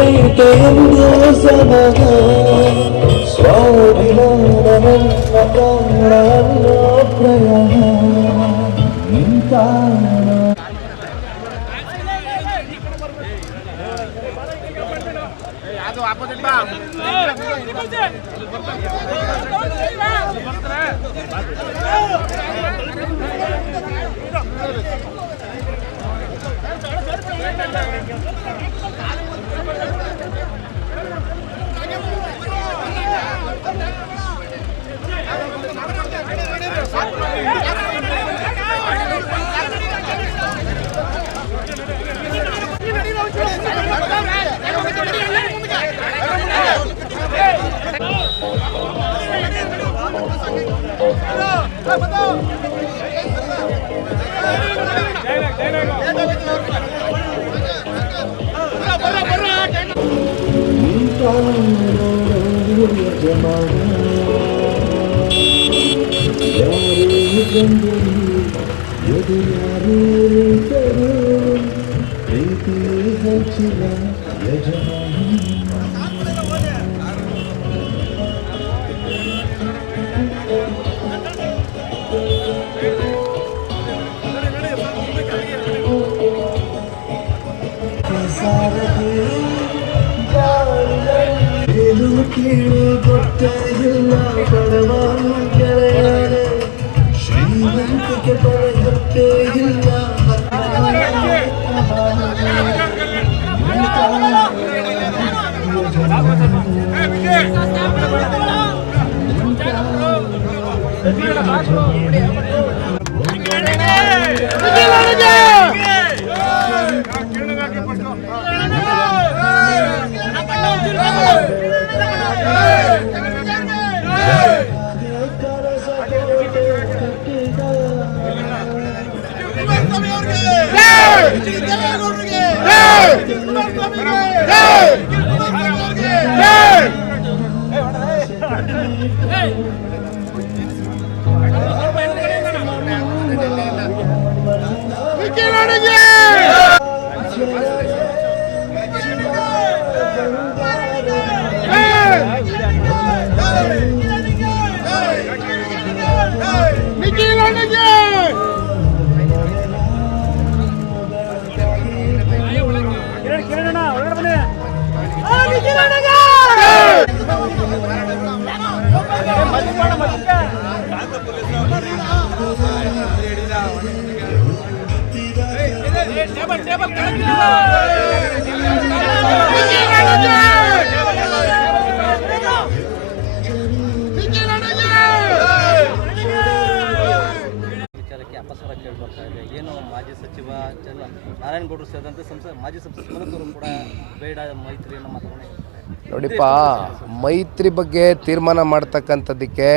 ಬೈಕೆಯೆಂದು ಸಮಗ ಸ್ವಾಭಿಮಾನ ಪ್ರಾಣ ಪ್ರಯಾಣ ನಿಂತಾಣ. ಕೀಳು ಗೊತ್ತಿಲ್ಲ ಬಡವನು ಗೆಳೆಯರೆ ಶ್ರೀಮಂತಿಕೆ ಪಡೆದಷ್ಟೇ ಇಲ್ಲ. ಏನು ಮಾಜಿ ಸಚಿವ ನಾರಾಯಣಗೌಡರು ಸೇರಿದಂತೆ ಮಾಜಿ ಸಂಸದರು ಕೂಡ ಬೇಡ ಮೈತ್ರಿಯನ್ನು ಮಾತಾಡೋಣ. ನೋಡಿಪ್ಪ, ಮೈತ್ರಿ ಬಗ್ಗೆ ತೀರ್ಮಾನ ಮಾಡ್ತಕ್ಕಂಥದ್ದಕ್ಕೆ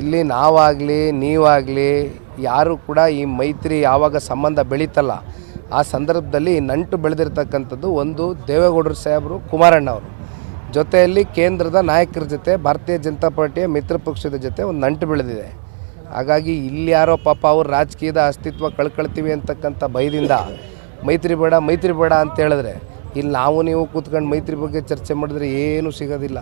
ಇಲ್ಲಿ ನಾವಾಗಲಿ ನೀವಾಗಲಿ ಯಾರು ಕೂಡ ಈ ಮೈತ್ರಿ ಯಾವಾಗ ಸಂಬಂಧ ಬೆಳೀತಲ್ಲ ಆ ಸಂದರ್ಭದಲ್ಲಿ ನಂಟು ಬೆಳೆದಿರ್ತಕ್ಕಂಥದ್ದು ಒಂದು ದೇವೇಗೌಡರು ಸಾಹೇಬರು, ಕುಮಾರಣ್ಣವರು ಜೊತೆಯಲ್ಲಿ ಕೇಂದ್ರದ ನಾಯಕರ ಜೊತೆ ಭಾರತೀಯ ಜನತಾ ಪಾರ್ಟಿಯ ಮಿತ್ರ ಪಕ್ಷದ ಜೊತೆ ಒಂದು ನಂಟು ಬೆಳೆದಿದೆ. ಹಾಗಾಗಿ ಇಲ್ಲಿ ಯಾರೋ ಪಾಪ ಅವ್ರು ರಾಜಕೀಯದ ಅಸ್ತಿತ್ವ ಕಳ್ಕೊಳ್ತೀವಿ ಅಂತಕ್ಕಂಥ ಭಯದಿಂದ ಮೈತ್ರಿ ಬೇಡ ಅಂತ ಹೇಳಿದ್ರೆ ಇಲ್ಲಿ ನಾವು ನೀವು ಕೂತ್ಕೊಂಡು ಮೈತ್ರಿ ಬಗ್ಗೆ ಚರ್ಚೆ ಮಾಡಿದ್ರೆ ಏನೂ ಸಿಗೋದಿಲ್ಲ.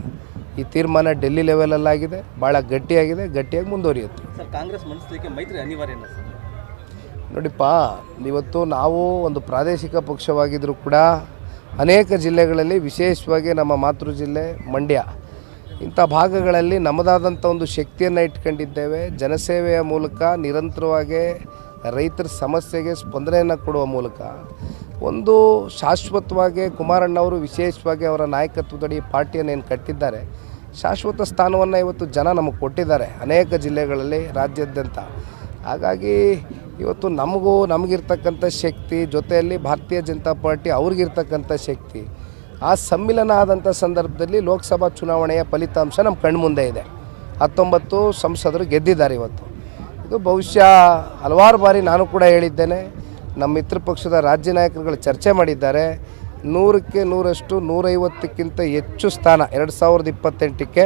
ಈ ತೀರ್ಮಾನ ಡೆಲ್ಲಿ ಲೆವೆಲಲ್ಲಾಗಿದೆ, ಭಾಳ ಗಟ್ಟಿಯಾಗಿ ಮುಂದುವರಿಯುತ್ತೆ. ಸರ್, ಕಾಂಗ್ರೆಸ್ ಮನಸ್ಸಲಿಕ್ಕೆ ಮೈತ್ರಿ ಅನಿವಾರ್ಯನಾ ಸರ್? ನೋಡಿಪ್ಪ, ಇವತ್ತು ನಾವು ಒಂದು ಪ್ರಾದೇಶಿಕ ಪಕ್ಷವಾಗಿದ್ದರೂ ಕೂಡ ಅನೇಕ ಜಿಲ್ಲೆಗಳಲ್ಲಿ, ವಿಶೇಷವಾಗಿ ನಮ್ಮ ಮಾತೃ ಜಿಲ್ಲೆ ಮಂಡ್ಯ ಇಂಥ ಭಾಗಗಳಲ್ಲಿ ನಮ್ಮದಾದಂಥ ಒಂದು ಶಕ್ತಿಯನ್ನು ಇಟ್ಕೊಂಡಿದ್ದೇವೆ. ಜನಸೇವೆಯ ಮೂಲಕ ನಿರಂತರವಾಗಿ ರೈತರ ಸಮಸ್ಯೆಗೆ ಸ್ಪಂದನೆಯನ್ನು ಕೊಡುವ ಮೂಲಕ ಒಂದು ಶಾಶ್ವತವಾಗಿ ಕುಮಾರಣ್ಣವರು ವಿಶೇಷವಾಗಿ ಅವರ ನಾಯಕತ್ವದಡಿ ಪಾರ್ಟಿಯನ್ನೇನು ಕಟ್ಟಿದ್ದಾರೆ, ಶಾಶ್ವತ ಸ್ಥಾನವನ್ನು ಇವತ್ತು ಜನ ನಮಗೆ ಕೊಟ್ಟಿದ್ದಾರೆ ಅನೇಕ ಜಿಲ್ಲೆಗಳಲ್ಲಿ, ರಾಜ್ಯಾದ್ಯಂತ. ಹಾಗಾಗಿ ಇವತ್ತು ನಮಗಿರ್ತಕ್ಕಂಥ ಶಕ್ತಿ ಜೊತೆಯಲ್ಲಿ ಭಾರತೀಯ ಜನತಾ ಪಾರ್ಟಿ ಅವ್ರಿಗಿರ್ತಕ್ಕಂಥ ಶಕ್ತಿ, ಆ ಸಮ್ಮಿಲನ ಆದಂಥ ಸಂದರ್ಭದಲ್ಲಿ ಲೋಕಸಭಾ ಚುನಾವಣೆಯ ಫಲಿತಾಂಶ ನಮ್ಮ ಕಣ್ಮುಂದೆ ಇದೆ. 19 ಸಂಸದರು ಗೆದ್ದಿದ್ದಾರೆ ಇವತ್ತು. ಇದು ಬಹುಶಃ ಹಲವಾರು ಬಾರಿ ನಾನು ಕೂಡ ಹೇಳಿದ್ದೇನೆ, ನಮ್ಮ ಮಿತ್ರ ಪಕ್ಷದ ರಾಜ್ಯ ನಾಯಕರುಗಳು ಚರ್ಚೆ ಮಾಡಿದ್ದಾರೆ. 100ಕ್ಕೆ 100ರಷ್ಟು 150ಕ್ಕಿಂತ ಹೆಚ್ಚು ಸ್ಥಾನ 2028ಕ್ಕೆ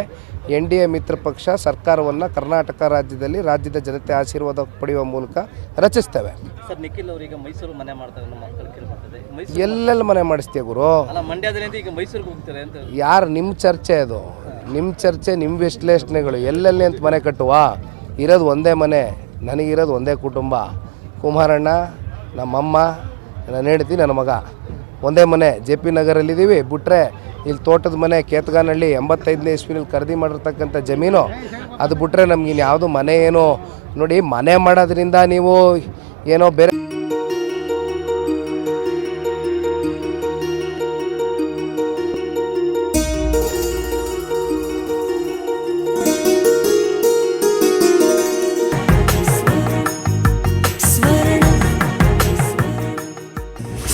NDA ಮಿತ್ರ ಪಕ್ಷ ಸರ್ಕಾರವನ್ನು ಕರ್ನಾಟಕ ರಾಜ್ಯದಲ್ಲಿ ರಾಜ್ಯದ ಜನತೆ ಆಶೀರ್ವಾದ ಪಡೆಯುವ ಮೂಲಕ ರಚಿಸ್ತೇವೆ. ಸರ್, ನಿಖಿಲ್ ಅವರಿಗೆ ಮೈಸೂರು ಮನೆ ಮಾಡ್ತಾರೆ ನಮ್ಮ ಮಕ್ಕಳು ಕೇಳ್ಬರ್ತದೆ. ಮೈಸೂರು ಎಲ್ಲೆಲ್ಲಿ ಮನೆ ಮಾಡಿಸ್ತೀಯ ಗುರು? ಅಲ್ಲ ಮಂಡ್ಯದಲ್ಲಿ ಅಂತ ಈಗ ಮೈಸೂರಿಗೆ ಹೋಗ್ತಾರೆ ಅಂತ. ಯಾರು ನಿಮ್ಮ ಚರ್ಚೆ ಅದು? ನಿಮ್ಮ ಚರ್ಚೆ, ನಿಮ್ಮ ವಿಶ್ಲೇಷಣೆಗಳು. ಎಲ್ಲೆಲ್ಲಿ ಅಂತ ಮನೆ ಕಟ್ಟುವ? ಇರೋದು ಒಂದೇ ಮನೆ, ನನಗಿರೋದು ಒಂದೇ ಕುಟುಂಬ. ಕುಮಾರಣ್ಣ, ನಮ್ಮಮ್ಮ, ನನ್ನ ಹೆಂಡತಿ, ನನ್ನ ಮಗ. ಒಂದೇ ಮನೆ ಜೆ ಪಿ ನಗರಲ್ಲಿದ್ದೀವಿ. ಬಿಟ್ಟರೆ ಇಲ್ಲಿ ತೋಟದ ಮನೆ ಕೇತ್ಗಾನಹಳ್ಳಿ 85ನೇ ಇಸ್ವಿನಲ್ಲಿ ಖರೀದಿ ಮಾಡಿರ್ತಕ್ಕಂಥ ಜಮೀನು. ಅದು ಬಿಟ್ಟರೆ ನಮ್ಗಿನ್ನು ಯಾವುದು ಮನೆ ಏನೋ ನೋಡಿ. ಮನೆ ಮಾಡೋದ್ರಿಂದ ನೀವು ಏನೋ ಬೇರೆ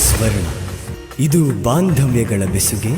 ಸ್ವರ್ಣ, ಇದು ಬಾಂಧವ್ಯಗಳ ಬೆಸುಗೆ.